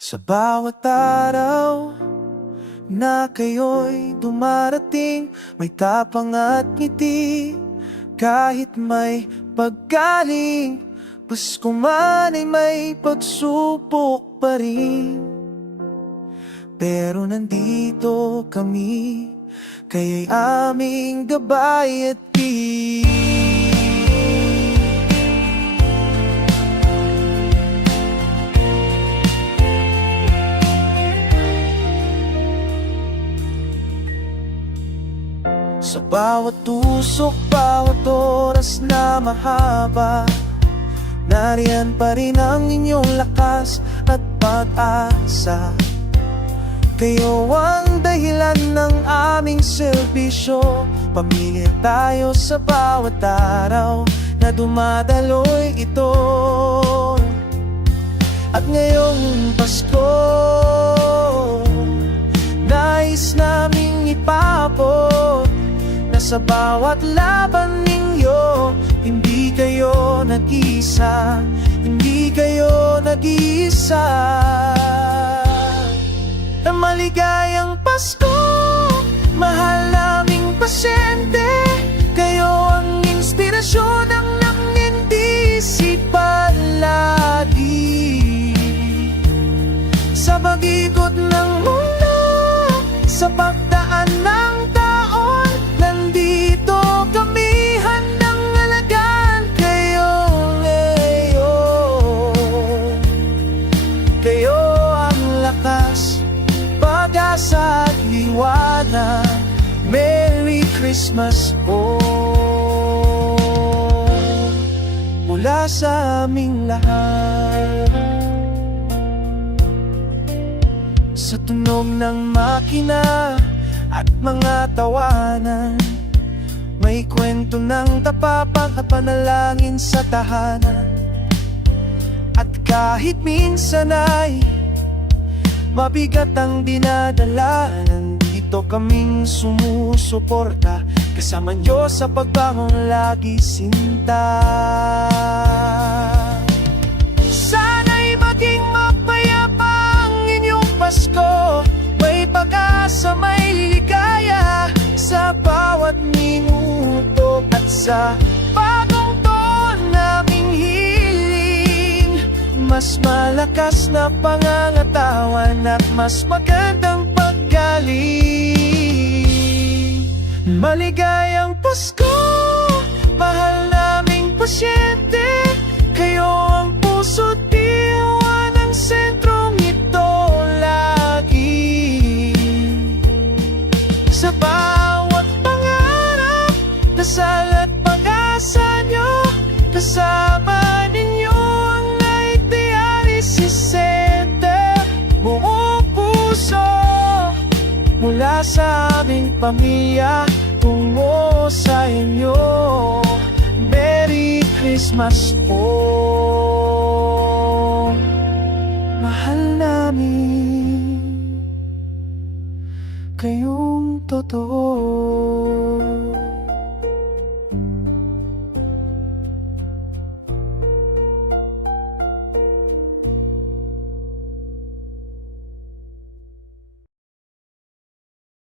Sa bawat araw na kayo'y dumarating, may tapang at ngiti. Kahit may paggaling, Pasko man ay may pagsubok pa rin. Pero nandito kami, kaya'y aming gabay at sa bawat tusok, bawat oras na mahaba, nariyan pa rin ang inyong lakas at pag-asa. Kayo ang dahilan ng aming serbisyo. Pamilya tayo sa bawat araw na dumadaloy ito. At ngayong Pasko, nais naming ipabot na sa bawat laban ninyo, hindi kayo nag-isa, hindi kayo nag-isa. Na maligayang Pasko, mahal naming pasyente. Kayo ang inspirasyon ng nangingisi palagi. Sa pag-ikot ng mundo, sa pagdaan ng taon, nandito kami handang alagaan kayo ngayon. Kayo ang lakas, pag-asa at liwanag. Merry Christmas po mula sa aming lahat. Sa tunog ng makina at mga tawanan, may kwento ng tapapang at panalangin sa tahanan. At kahit minsan ay mabigat ang dinadala, nandito kaming sumusuporta. Kasama nyo sa pagbangon lagi, sinta. Sana'y maging mapayapa ang inyong Pasko. May pag-asa, may ligaya sa bawat minuto. At sa bagong taon naming hiling, mas malakas na pangangatawan at mas magandang paggaling. Maligayang Pasko, mahal naming pasyente. Kayo ang puso't diwa ng sentrong ito lagi. Sa bawat pangarap, dasal at pag-asa nyo, kasama ninyo ang naitiyari si Santa. Buong puso mula sa aming pamilya tungo sa inyo. Merry Christmas po.